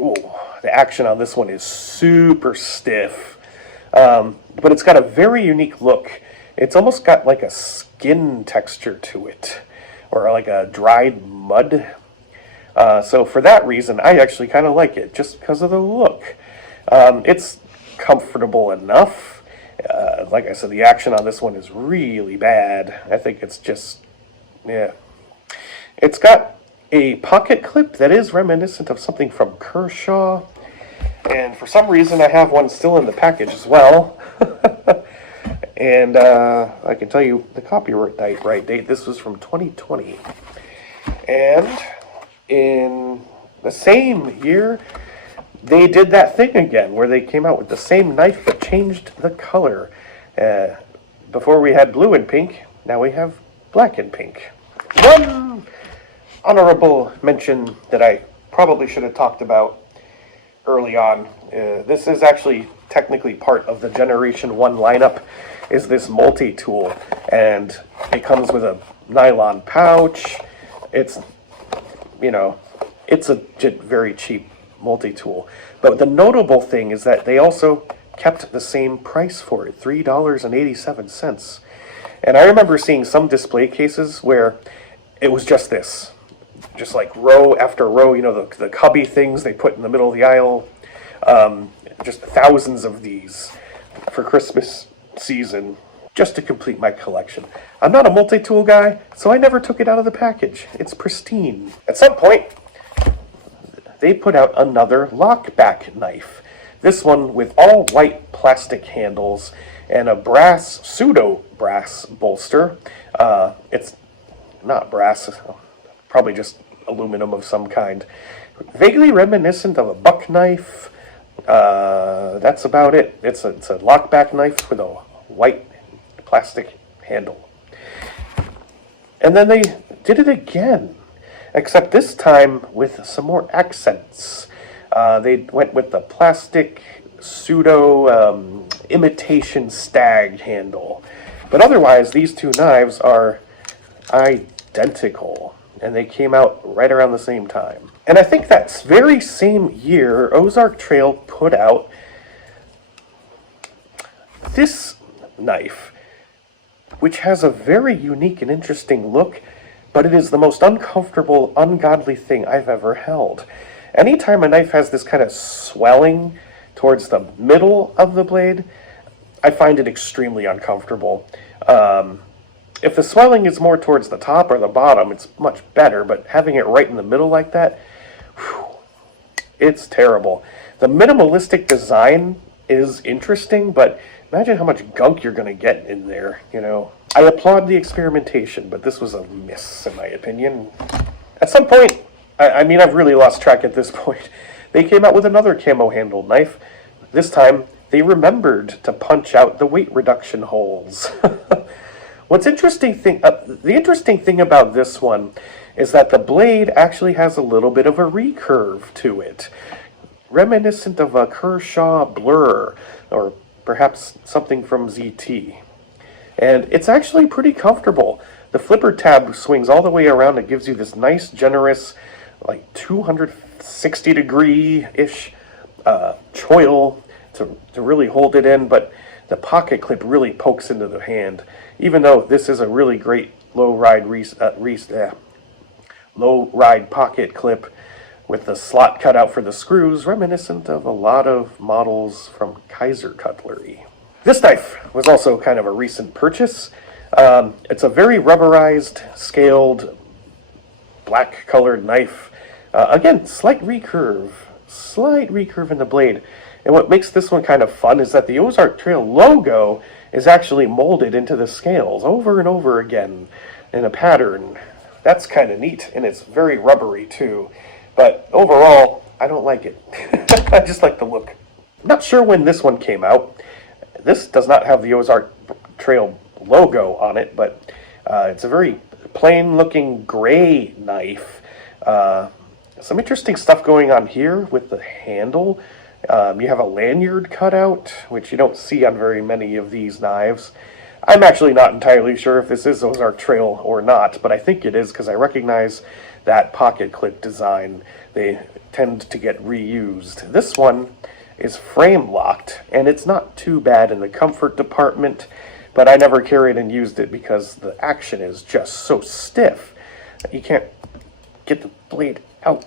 Ooh, the action on this one is super stiff, but it's got a very unique look. It's almost got like a skin texture to it, or like a dried mud. So for that reason, I actually kind of like it, just because of the look. It's comfortable enough. Like I said, the action on this one is really bad. I think it's just, yeah. It's got a pocket clip that is reminiscent of something from Kershaw. And for some reason, I have one still in the package as well. And I can tell you the copyright date. This was from 2020. And in the same year, they did that thing again where they came out with the same knife but changed the color. Before we had blue and pink, now we have black and pink. One honorable mention that I probably should have talked about. early on. This is actually technically part of the Generation 1 lineup, is this multi-tool. And it comes with a nylon pouch. It's, it's a very cheap multi-tool. But the notable thing is that they also kept the same price for it, $3.87. And I remember seeing some display cases where it was just this. Just like row after row, the cubby things they put in the middle of the aisle. Just thousands of these for Christmas season, just to complete my collection. I'm not a multi-tool guy, so I never took it out of the package. It's pristine. At some point, they put out another lockback knife. This one with all white plastic handles and a pseudo-brass bolster. It's not brass, probably just aluminum of some kind. Vaguely reminiscent of a buck knife. That's about it. It's a lockback knife with a white plastic handle. And then they did it again, except this time with some more accents. They went with the plastic pseudo imitation stag handle. But otherwise, these two knives are identical, and they came out right around the same time. And I think that very same year, Ozark Trail put out this knife, which has a very unique and interesting look, but it is the most uncomfortable, ungodly thing I've ever held. Anytime a knife has this kind of swelling towards the middle of the blade, I find it extremely uncomfortable. If the swelling is more towards the top or the bottom, it's much better, but having it right in the middle like that, it's terrible. The minimalistic design is interesting, but imagine how much gunk you're going to get in there, I applaud the experimentation, but this was a miss, in my opinion. At some point, I've really lost track at this point. They came out with another camo-handled knife. This time, they remembered to punch out the weight reduction holes. The interesting thing about this one is that the blade actually has a little bit of a recurve to it, reminiscent of a Kershaw Blur, or perhaps something from ZT. And it's actually pretty comfortable. The flipper tab swings all the way around. It gives you this nice, generous, 260 degree-ish choil to really hold it in, but the pocket clip really pokes into the hand. Even though this is a really great low ride pocket clip with the slot cut out for the screws, reminiscent of a lot of models from Kaiser Cutlery. This knife was also kind of a recent purchase. It's a very rubberized, scaled, black-colored knife. Again, slight recurve in the blade. And what makes this one kind of fun is that the Ozark Trail logo is actually molded into the scales over and over again in a pattern. That's kind of neat, and it's very rubbery too. But overall, I don't like it. I just like the look. Not sure when this one came out. This does not have the Ozark Trail logo on it, but it's a very plain-looking gray knife. Some interesting stuff going on here with the handle. You have a lanyard cutout, which you don't see on very many of these knives. I'm actually not entirely sure if this is Ozark Trail or not, but I think it is because I recognize that pocket clip design. They tend to get reused. This one is frame locked, and it's not too bad in the comfort department, but I never carried and used it because the action is just so stiff that you can't get the blade out.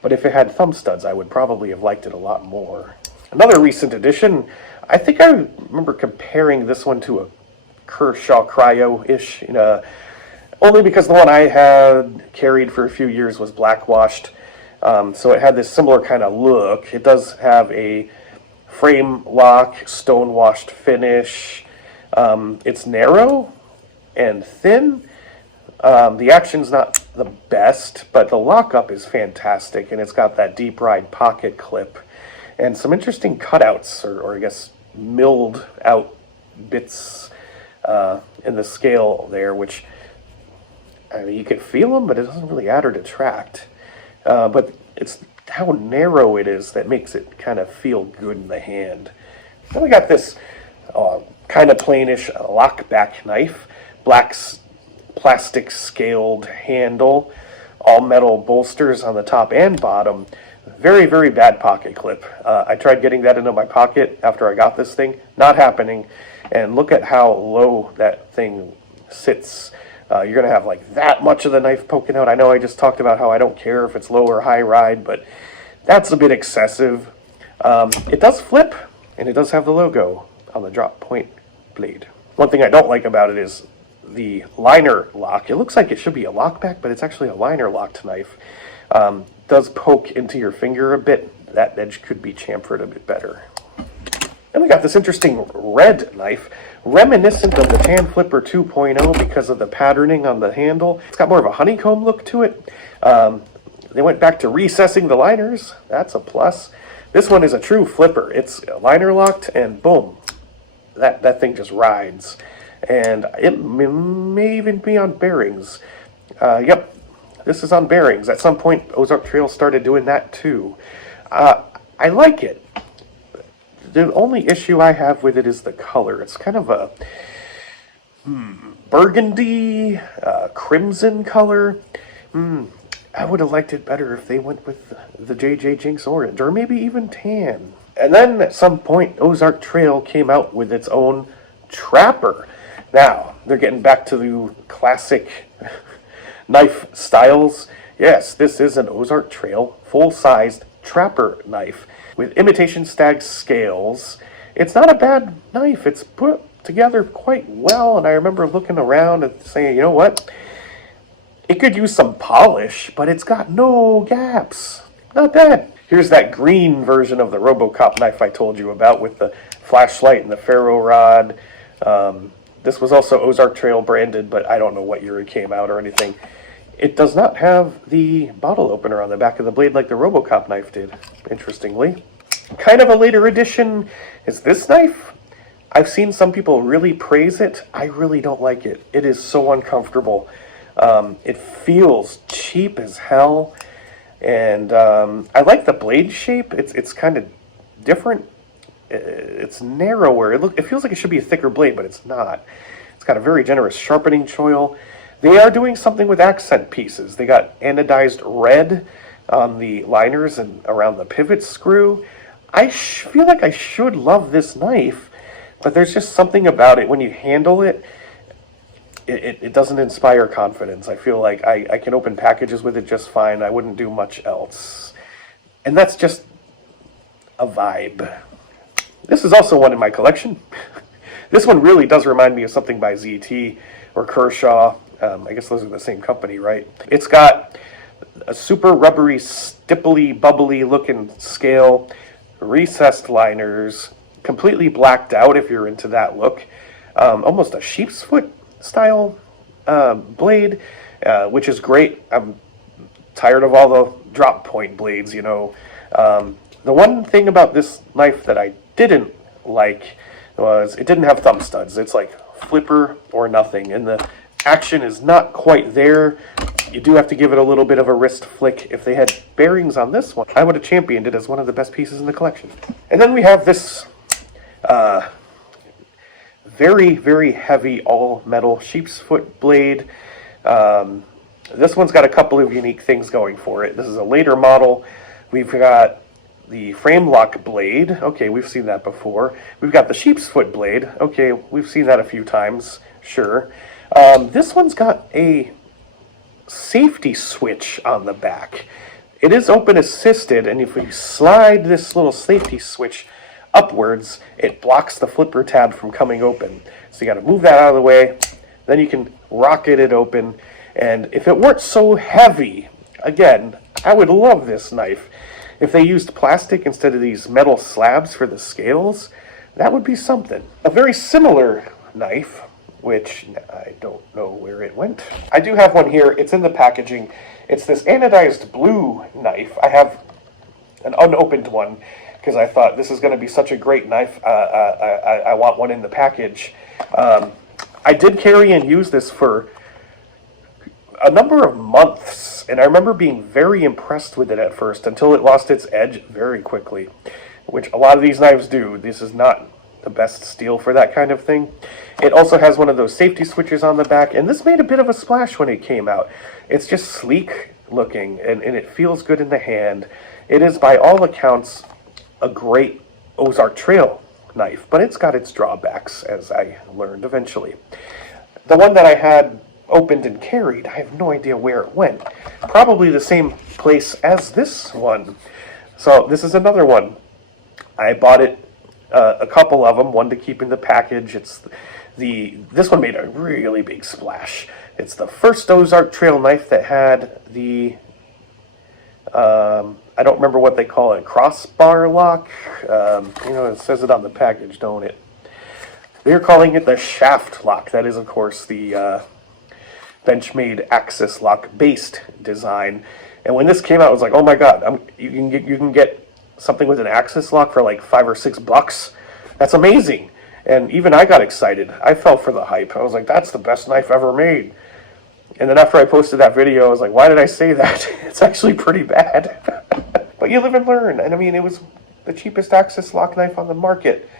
But if it had thumb studs, I would probably have liked it a lot more. Another recent addition, I think I remember comparing this one to a Kershaw Cryo-ish, only because the one I had carried for a few years was blackwashed. So it had this similar kind of look. It does have a frame lock, stone-washed finish. It's narrow and thin. The action's not the best, but the lockup is fantastic, and it's got that deep ride pocket clip and some interesting cutouts, or I guess milled out bits in the scale there, which you can feel them, but it doesn't really add or detract. But it's how narrow it is that makes it kind of feel good in the hand. Then we got this kind of plainish lockback knife, plastic scaled handle, all metal bolsters on the top and bottom. Very, very bad pocket clip. I tried getting that into my pocket after I got this thing. Not happening. And look at how low that thing sits. You're going to have like that much of the knife poking out. I know I just talked about how I don't care if it's low or high ride, but that's a bit excessive. It does flip, and it does have the logo on the drop point blade. One thing I don't like about it is the liner lock. It looks like it should be a lockback, but it's actually a liner locked knife. Does poke into your finger a bit. That edge could be chamfered a bit better. And we got this interesting red knife, reminiscent of the Tan Flipper 2.0 because of the patterning on the handle. It's got more of a honeycomb look to it. They went back to recessing the liners. That's a plus. This one is a true flipper. It's liner locked, and boom, that thing just rides. And it may even be on bearings. Yep. This is on bearings. At some point, Ozark Trail started doing that too. I like it. The only issue I have with it is the color. It's kind of a burgundy, crimson color. I would have liked it better if they went with the JJ Jinx orange, or maybe even tan. And then at some point, Ozark Trail came out with its own trapper. Now, they're getting back to the classic knife styles. Yes, this is an Ozark Trail full-sized trapper knife with imitation stag scales. It's not a bad knife. It's put together quite well, and I remember looking around and saying, you know what? It could use some polish, but it's got no gaps. Not bad. Here's that green version of the RoboCop knife I told you about with the flashlight and the ferro rod. This was also Ozark Trail branded, but I don't know what year it came out or anything. It does not have the bottle opener on the back of the blade like the RoboCop knife did, interestingly. Kind of a later addition is this knife. I've seen some people really praise it. I really don't like it. It is so uncomfortable. It feels cheap as hell. And I like the blade shape. It's kind of different. It's narrower. It feels like it should be a thicker blade, but it's not. It's got a very generous sharpening choil. They are doing something with accent pieces. They got anodized red on the liners and around the pivot screw. I feel like I should love this knife, but there's just something about it when you handle it. It doesn't inspire confidence. I feel like I can open packages with it just fine. I wouldn't do much else. And that's just a vibe. This is also one in my collection. This one really does remind me of something by ZT or Kershaw. I guess those are the same company, right? It's got a super rubbery, stipply, bubbly looking scale, recessed liners, completely blacked out if you're into that look. Almost a sheep's foot style blade, which is great. I'm tired of all the drop point blades, you know. The one thing about this knife that I didn't like was it didn't have thumb studs. It's like flipper or nothing, and the action is not quite there. You do have to give it a little bit of a wrist flick. If they had bearings on this one, I would have championed it as one of the best pieces in the collection. And then we have this very, very heavy all-metal sheep's foot blade. This one's got a couple of unique things going for it. This is a later model. We've got the frame lock blade. Okay, we've seen that before. We've got the sheep's foot blade. Okay, we've seen that a few times, sure. This one's got a safety switch on the back. It is open assisted, and if we slide this little safety switch upwards, it blocks the flipper tab from coming open. So you got to move that out of the way, then you can rocket it open. And if it weren't so heavy, again, I would love this knife. If they used plastic instead of these metal slabs for the scales, that would be something. A very similar knife, which I don't know where it went. I do have one here. It's in the packaging. It's this anodized blue knife. I have an unopened one because I thought this is going to be such a great knife. I want one in the package. I did carry and use this for a number of months, and I remember being very impressed with it at first until it lost its edge very quickly, which a lot of these knives do. This is not the best steel for that kind of thing. It also has one of those safety switches on the back, and this made a bit of a splash when it came out. It's just sleek looking, and it feels good in the hand. It is, by all accounts, a great Ozark Trail knife, but it's got its drawbacks, as I learned eventually. The one that I had opened and carried, I have no idea where it went. Probably the same place as this one. So this is another one. I bought it, a couple of them, one to keep in the package. This one made a really big splash. It's the first Ozark Trail knife that had the, I don't remember what they call it, crossbar lock. It says it on the package, don't it? They're calling it the shaft lock. That is, of course, the Benchmade Axis lock based design. And when this came out, I was like, oh my god, you can get something with an Axis lock for like $5 or $6. That's amazing. And even I got excited. I fell for the hype. I was like, that's the best knife ever made. And then after I posted that video, I was like, why did I say that? It's actually pretty bad. But you live and learn. And I mean, it was the cheapest Axis lock knife on the market.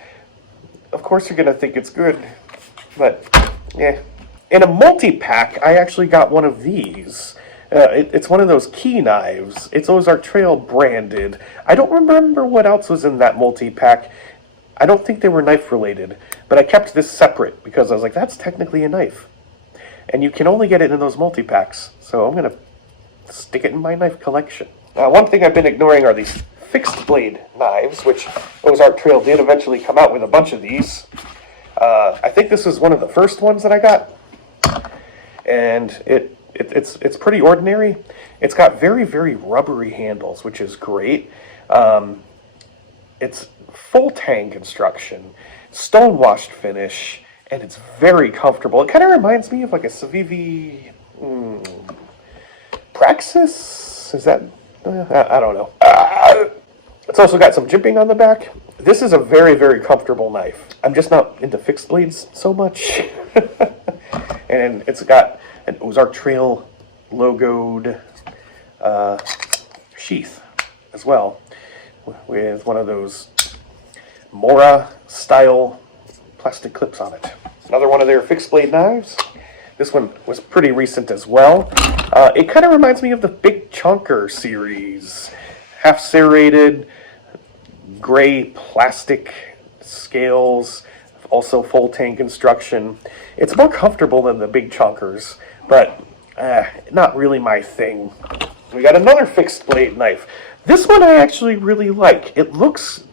Of course you're going to think it's good. But, yeah. In a multi-pack, I actually got one of these. It's one of those key knives. It's Ozark Trail branded. I don't remember what else was in that multi-pack. I don't think they were knife related, but I kept this separate because I was like, that's technically a knife. And you can only get it in those multi-packs, so I'm going to stick it in my knife collection. One thing I've been ignoring are these fixed blade knives, which Ozark Trail did eventually come out with a bunch of these. I think this was one of the first ones that I got, and it's pretty ordinary. It's got very, very rubbery handles, which is great. It's full tang construction, stone washed finish, and it's very comfortable. It kind of reminds me of like a Civivi Praxis. Is that? I don't know. It's also got some jimping on the back. This is a very, very comfortable knife. I'm just not into fixed blades so much. And it's got an Ozark Trail logoed sheath as well, with one of those Mora style plastic clips on it. Another one of their fixed blade knives. This one was pretty recent as well. It kind of reminds me of the Big Chunker series. Half serrated, gray plastic scales, also full tang construction. It's more comfortable than the Big Chunkers, but not really my thing. We got another fixed blade knife. This one I actually really like. It looks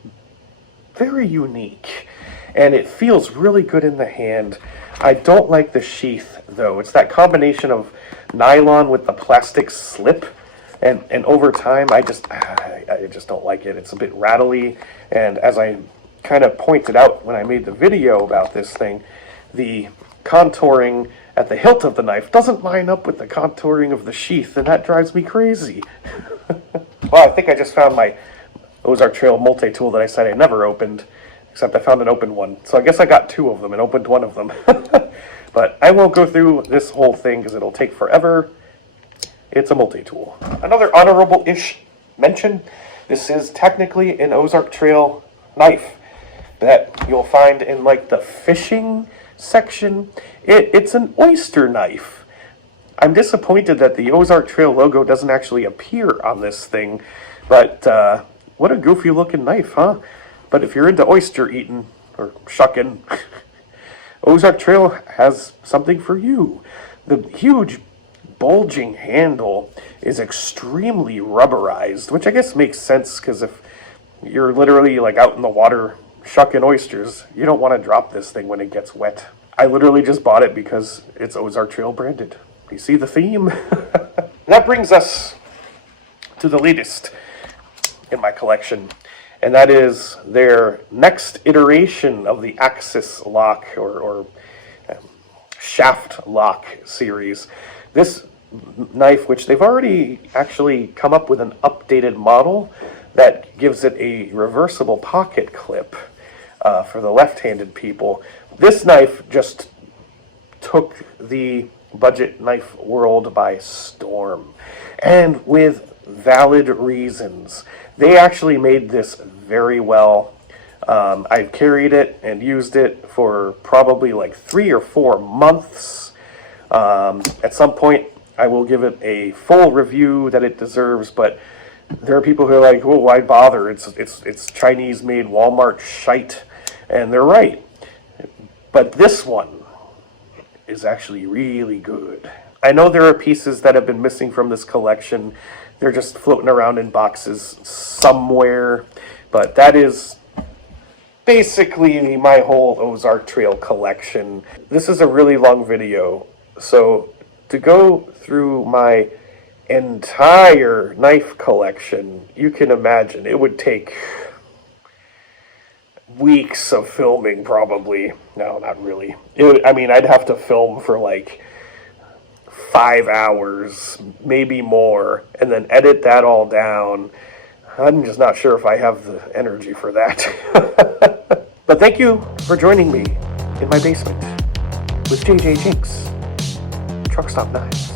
very unique, and it feels really good in the hand. I don't like the sheath, though. It's that combination of nylon with the plastic slip, and over time, I just don't like it. It's a bit rattly, and as I kind of pointed out when I made the video about this thing, the contouring at the hilt of the knife doesn't line up with the contouring of the sheath, and that drives me crazy. Well, I think I just found my Ozark Trail multi-tool that I said I never opened, except I found an open one. So I guess I got two of them and opened one of them. But I won't go through this whole thing because it'll take forever. It's a multi-tool. Another honorable-ish mention. This is technically an Ozark Trail knife that you'll find in like the fishing section. It's an oyster knife. I'm disappointed that the Ozark Trail logo doesn't actually appear on this thing, but what a goofy looking knife, huh? But if you're into oyster eating or shucking, Ozark Trail has something for you. The huge bulging handle is extremely rubberized, which I guess makes sense because if you're literally like out in the water shucking oysters, you don't want to drop this thing when it gets wet. I literally just bought it because it's Ozark Trail branded. You see the theme? That brings us to the latest in my collection, and that is their next iteration of the Axis lock or shaft lock series. This knife, which they've already actually come up with an updated model that gives it a reversible pocket clip for the left-handed people. This knife just took the budget knife world by storm, and with valid reasons. They actually made this very well. I've carried it and used it for probably like 3 or 4 months. At some point, I will give it a full review that it deserves, but there are people who are like, well, why bother? It's Chinese-made Walmart shite, and they're right. But this one is actually really good. I know there are pieces that have been missing from this collection. They're just floating around in boxes somewhere, but that is basically my whole Ozark Trail collection. This is a really long video, so to go through my entire knife collection, you can imagine it would take weeks of filming, probably. No, not really. I'd have to film for like 5 hours, maybe more, and then edit that all down. I'm just not sure if I have the energy for that. But thank you for joining me in my basement with JJ Jinx, Truck Stop Knives.